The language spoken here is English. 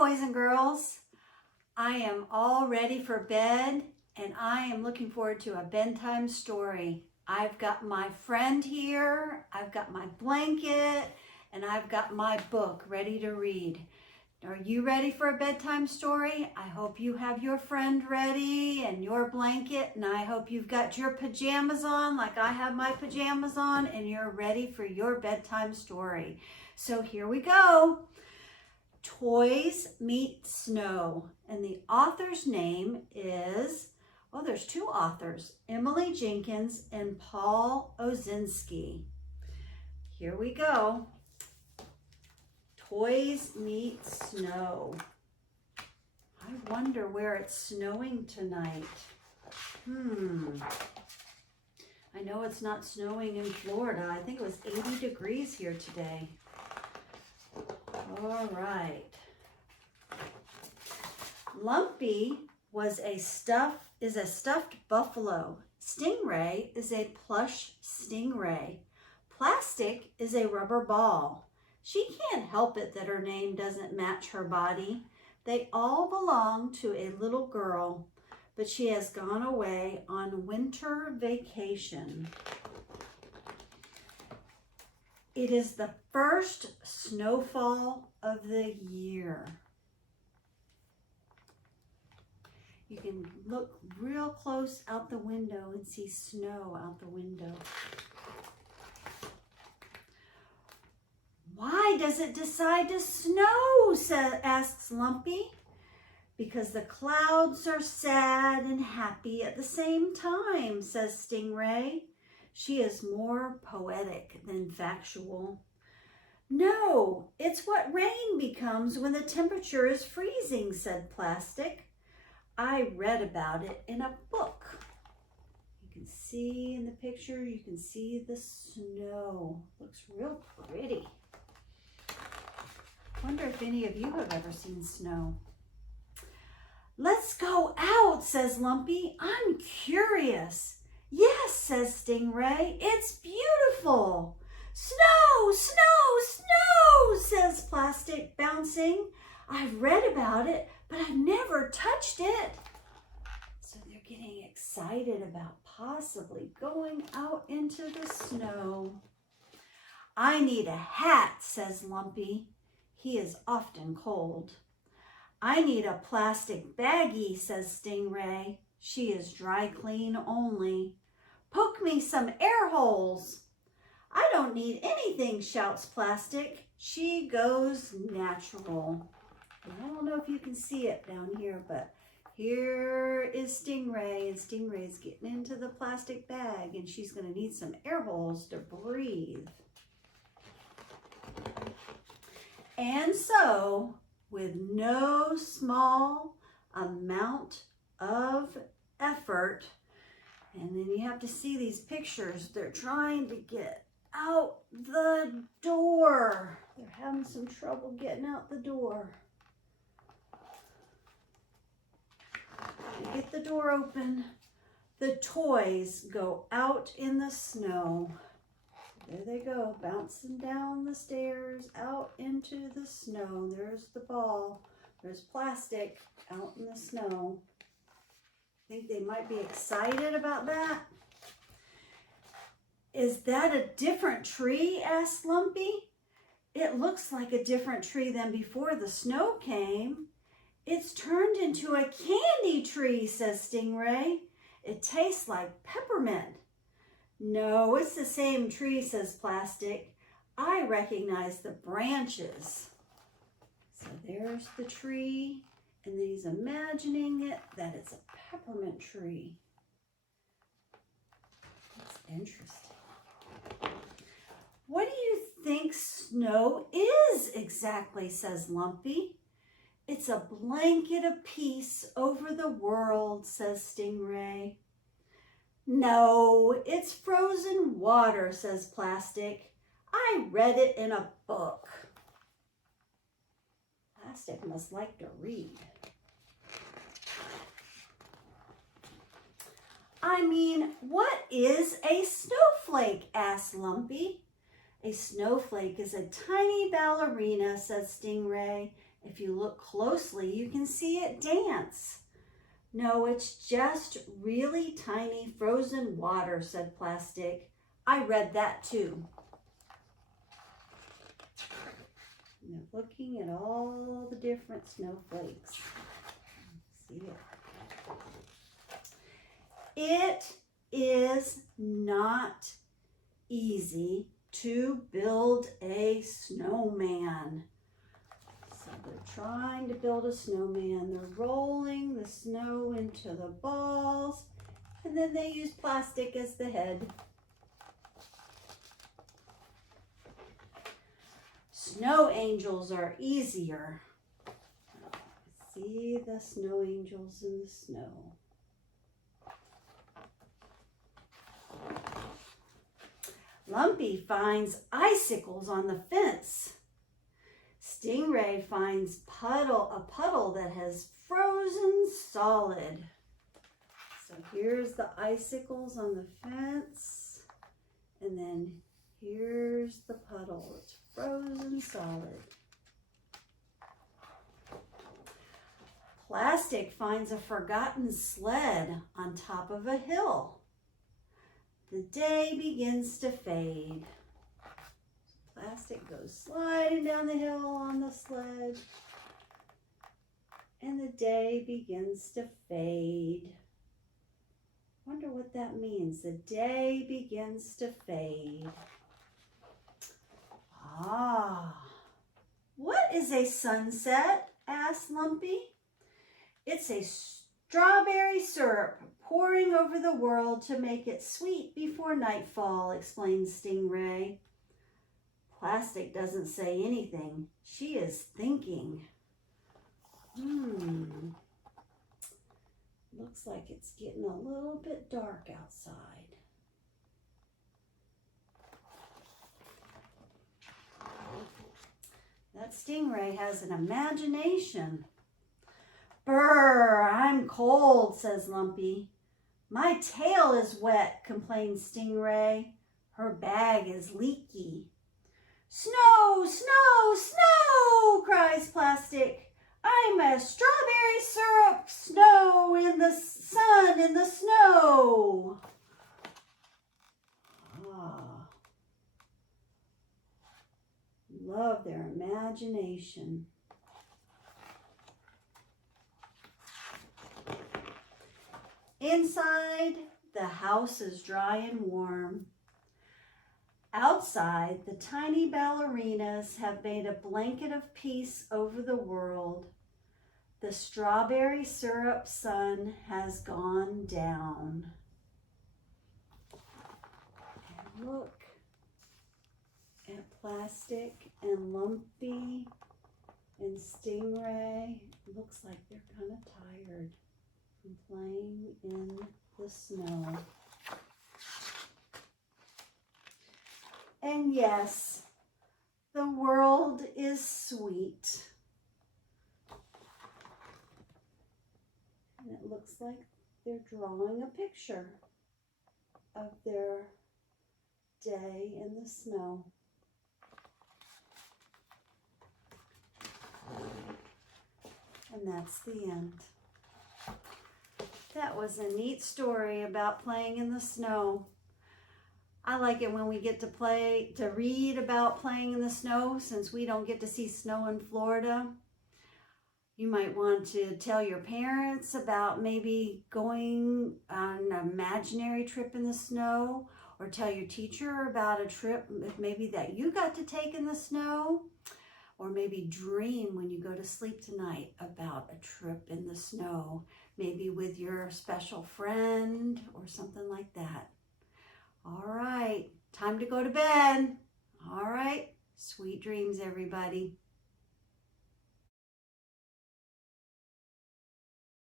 boys and girls. I am all ready for bed, and I am looking forward to a bedtime story. I've got my friend here, I've got my blanket, and I've got my book ready to read. Are you ready for a bedtime story? I hope you have your friend ready and your blanket, and I hope you've got your pajamas on like I have my pajamas on, and you're ready for your bedtime story. So here we go. Toys Meet Snow, and the author's name is, well, there's two authors, Emily Jenkins and Paul Ozinski. Here we go. Toys Meet Snow. I wonder where it's snowing tonight. I know it's not snowing in Florida. I think it was 80 degrees here today. All right. Lumpy is a stuffed buffalo. Stingray is a plush stingray. Plastic is a rubber ball. She can't help it that her name doesn't match her body. They all belong to a little girl, but she has gone away on winter vacation. It is the first snowfall of the year. You can look real close out the window and see snow out the window. Why does it decide to snow? Asks Lumpy. Because the clouds are sad and happy at the same time, says Stingray. She is more poetic than factual. No, it's what rain becomes when the temperature is freezing, said Plastic. I read about it in a book. You can see in the picture, you can see the snow. Looks real pretty. Wonder if any of you have ever seen snow. Let's go out, says Lumpy. I'm curious. Yes, says Stingray. It's beautiful. Snow, snow, snow, says Plastic, bouncing. I've read about it, but I've never touched it. So they're getting excited about possibly going out into the snow. I need a hat, says Lumpy. He is often cold. I need a plastic baggie, says Stingray. She is dry clean only. Poke me some air holes. I don't need anything, shouts Plastic. She goes natural. I don't know if you can see it down here, but here is Stingray, and Stingray's getting into the plastic bag, and she's going to need some air holes to breathe. And so, with no small amount of effort, and then you have to see these pictures, they're trying to get out the door. They're having some trouble getting out the door. They get the door open. The toys go out in the snow. There they go, bouncing down the stairs, out into the snow. There's the ball. There's Plastic out in the snow. Think they might be excited about that? Is that a different tree? Asked Lumpy. It looks like a different tree than before the snow came. It's turned into a candy tree, says Stingray. It tastes like peppermint. No, it's the same tree, says Plastic. I recognize the branches. So there's the tree, and then he's imagining that it's a peppermint tree. That's interesting. What do you think snow is exactly, says Lumpy. It's a blanket of peace over the world, says Stingray. No, it's frozen water, says Plastic. I read it in a book. Plastic must like to read. I mean, what is a snowflake? Asked Lumpy. A snowflake is a tiny ballerina, says Stingray. If you look closely, you can see it dance. No, it's just really tiny frozen water, said Plastic. I read that too. And they're looking at all the different snowflakes. See it? It is not easy to build a snowman. So they're trying to build a snowman. They're rolling the snow into the balls, and then they use plastic as the head. Snow angels are easier. See the snow angels in the snow. Lumpy finds icicles on the fence. Stingray finds a puddle that has frozen solid. So here's the icicles on the fence, and then here's the puddle. It's frozen solid. Plastic finds a forgotten sled on top of a hill. The day begins to fade. Plastic goes sliding down the hill on the sled, and the day begins to fade. Wonder what that means. The day begins to fade. Ah, what is a sunset? Asked Lumpy. It's a strawberry syrup pouring over the world to make it sweet before nightfall, explained Stingray. Plastic doesn't say anything. She is thinking. Looks like it's getting a little bit dark outside. That Stingray has an imagination. Brr, I'm cold, says Lumpy. My tail is wet, complains Stingray. Her bag is leaky. Snow, snow, snow, cries Plastic. I'm a strawberry syrup snow in the sun, in the snow. Ah, love their imagination. Inside, the house is dry and warm. Outside, the tiny ballerinas have made a blanket of peace over the world. The strawberry syrup sun has gone down. And look at Plastic and Lumpy and Stingray. Looks like they're kind of tired from playing in the snow. And yes, the world is sweet. And it looks like they're drawing a picture of their day in the snow. And that's the end. That was a neat story about playing in the snow. I like it when we get to read about playing in the snow, since we don't get to see snow in Florida. You might want to tell your parents about maybe going on an imaginary trip in the snow, or tell your teacher about a trip maybe that you got to take in the snow, or maybe dream when you go to sleep tonight about a trip in the snow, maybe with your special friend or something like that. All right, time to go to bed. All right, sweet dreams, everybody.